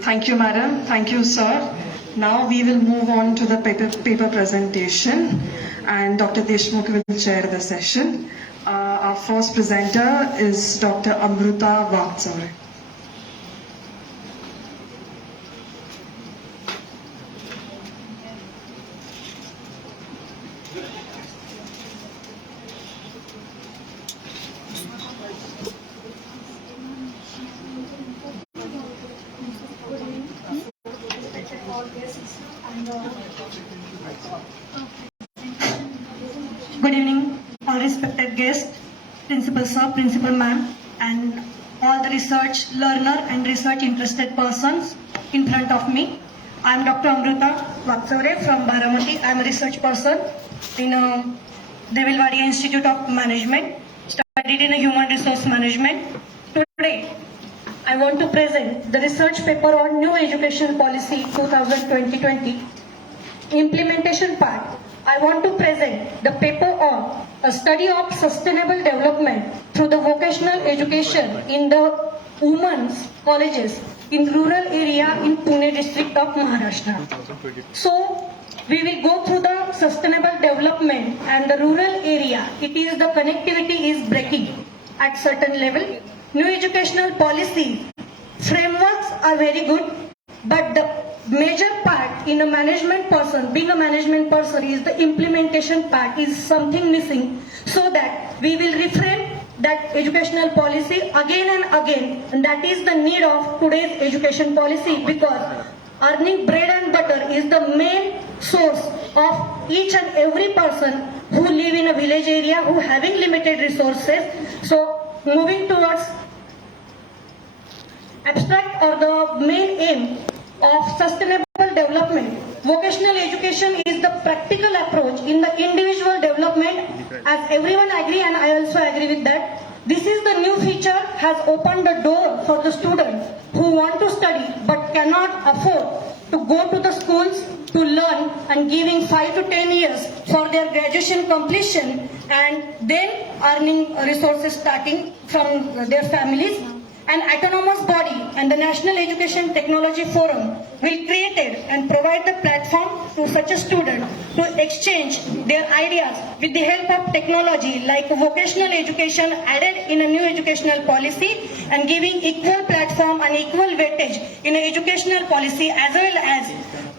Thank you, madam. Thank you, sir. Now we will move on to the paper presentation, and Dr. Deshmukh will chair the session. Our first presenter is Dr. Amruta Vaktsare. Good evening, all respected guests, principal sir, principal ma'am, and all the research learner and research interested persons in front of me. I am Dr. Amruta Vaktsare from Baramati. I am a research person in Devilwadi Institute of Management, studied in Human Resource Management. Today, I want to present the research paper on New Education Policy 2020 implementation part. I want to present the paper on a study of sustainable development through the vocational education in the women's colleges in rural area in Pune district of Maharashtra. So we will go through the sustainable development and the rural area. It is the connectivity is breaking at certain level. New educational policy frameworks are very good, but the major part in a management person, being a management person, is the implementation part is something missing, so that we will reframe that educational policy again and again, and that is the need of today's education policy, because earning bread and butter is the main source of each and every person who live in a village area who having limited resources. So moving towards abstract or the main aim of sustainable development, vocational education is the practical approach in the individual development, as everyone agree and I also agree with that. This is the new feature has opened the door for the students who want to study but cannot afford to go to the schools to learn and giving 5 to 10 years for their graduation completion and then earning resources starting from their families. An autonomous body and the National Education Technology Forum will create and provide the platform to such a student to exchange their ideas with the help of technology like vocational education added in a new educational policy and giving equal platform and equal weightage in an educational policy, as well as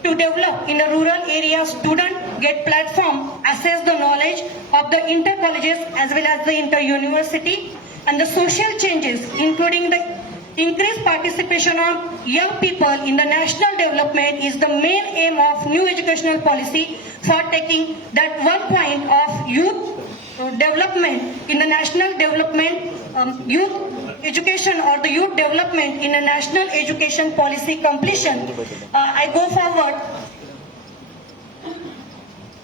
to develop in a rural area student get platform, assess the knowledge of the inter-colleges as well as the inter-university. And the social changes, including the increased participation of young people in the national development, is the main aim of new educational policy for taking that one point of youth development in the national development, youth education or the youth development in a national education policy completion. I go forward.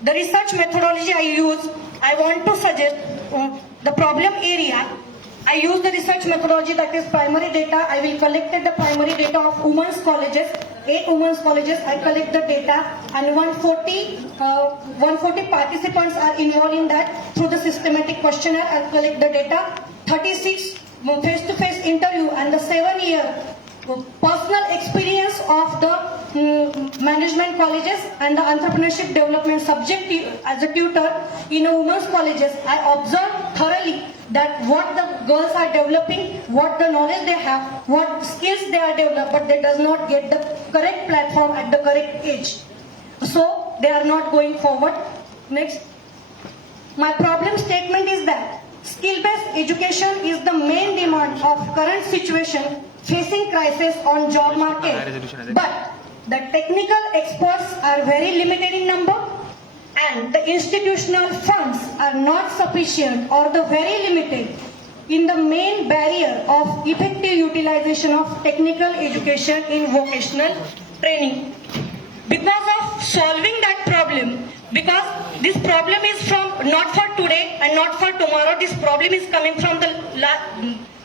The research methodology I use, I want to suggest the problem area. I use the research methodology that is primary data. I will collect the primary data of women's colleges. 8 women's colleges, I collect the data, and 140 participants are involved in that. Through the systematic questionnaire, I collect the data. 36 face-to-face interview and the 7-year personal experience of the management colleges and the entrepreneurship development subject as a tutor in a women's colleges. I observed thoroughly that what the girls are developing, what the knowledge they have, what skills they are developing, but they does not get the correct platform at the correct age. So they are not going forward. Next. My problem statement is that skill-based education is the main demand of current situation facing crisis on job market. But the technical experts are very limited in number, and the institutional funds are not sufficient or the very limited in the main barrier of effective utilization of technical education in vocational training. Because of solving that problem, because this problem is from not for today and not for tomorrow, this problem is coming from the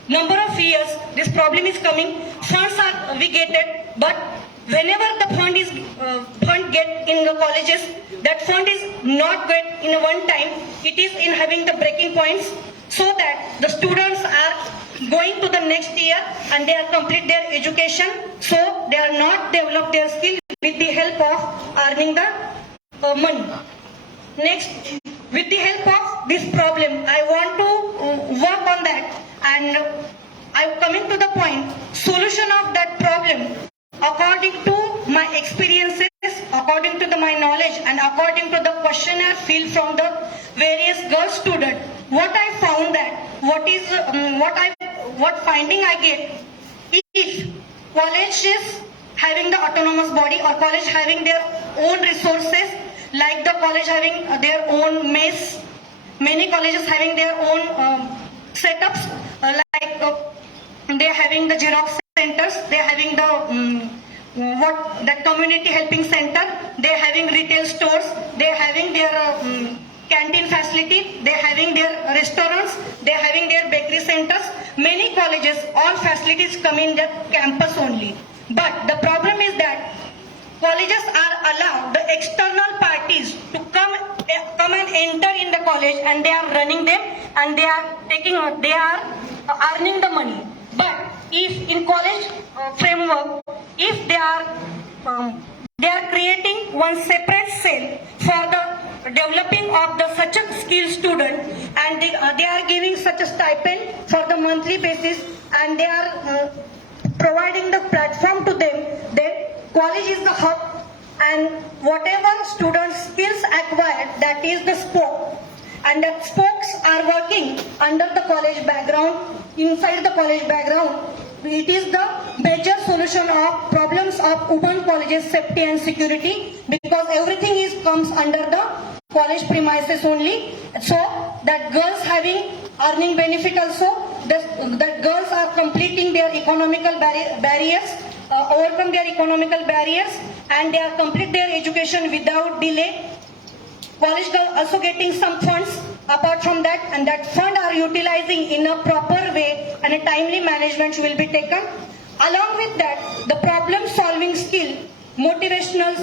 number of years, this problem is coming funds are we get it, but whenever the fund get in the colleges, that fund is not get in a one time. It is in having the breaking points, so that the students are going to the next year and they are complete their education, so they are not develop their skill with the help of earning the money. Next, with the help of this problem, I want to work on that, and I'm coming to the point, solution of that problem, according to my experiences, according to my knowledge, and according to the questionnaire filled from the various girl students, what I found that, what finding I get, if colleges having the autonomous body or college having their own resources, like the college having their own mess, many colleges having their own setups, they are having the Xerox centers, they are having the community helping center, they are having retail stores, they are having their canteen facility, they are having their restaurants, they are having their bakery centers. Many colleges, all facilities come in their campus only. But the problem is that colleges are allowed the external parties to come and enter in the college, and they are running them, and they are earning the money. But if in college framework, if they are creating one separate cell for the developing of the such a skilled student, and they are giving such a stipend for the monthly basis, and they are providing the platform to them, then college is the hub, and whatever students skills acquired, that is the spoke, and that spokes are working under the college background, inside the college background. It is the major solution of problems of women colleges safety and security, because everything comes under the college premises only, so that girls having earning benefit also, that girls are completing their economical barriers, overcome their economical barriers, and they are complete their education without delay. College girls also getting some funds apart from that, and that fund are utilizing in a proper way, and a timely management will be taken. Along with that, the problem solving skill, motivations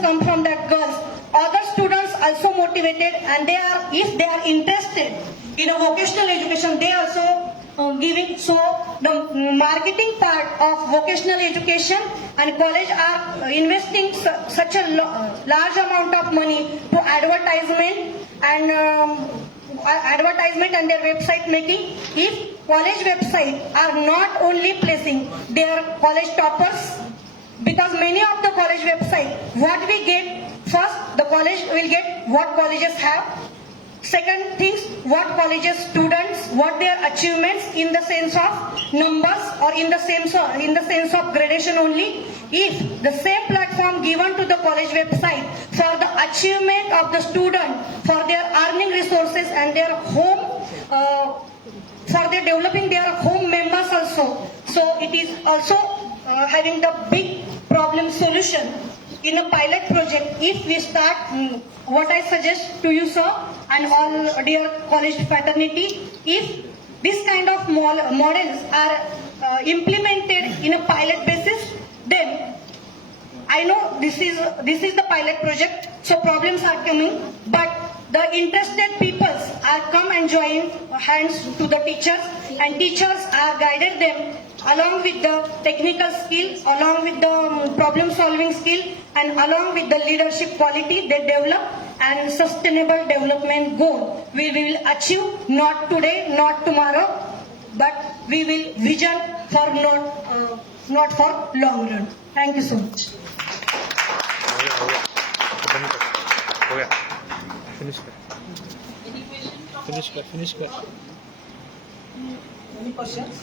come from that girls. Other students also motivated, and if they are interested in a vocational education, they also giving. So the marketing part of vocational education and college are investing such a large amount of money to advertisement and their website making. If college website are not only placing their college toppers, because many of the college website, what we get, first the college will get what colleges have. Second things, what colleges students, what their achievements in the sense of numbers, or in the sense of gradation only. If the same platform given to the college website for the achievement of the student, for their earning resources and their home, for their developing their home members also. So it is also having the big problem solution in a pilot project. If we start, what I suggest to you, sir, and all dear college fraternity, if this kind of models are implemented in a pilot basis, then I know this is the pilot project, so problems are coming, but the interested peoples are come and join hands to the teachers, and teachers are guided them along with the technical skill, along with the problem solving skill, and along with the leadership quality they develop, and sustainable development goal we will achieve, not today, not tomorrow, but we will vision for not for long run. Thank you so much. हो गया finish कर Any questions?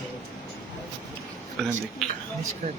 Finish कर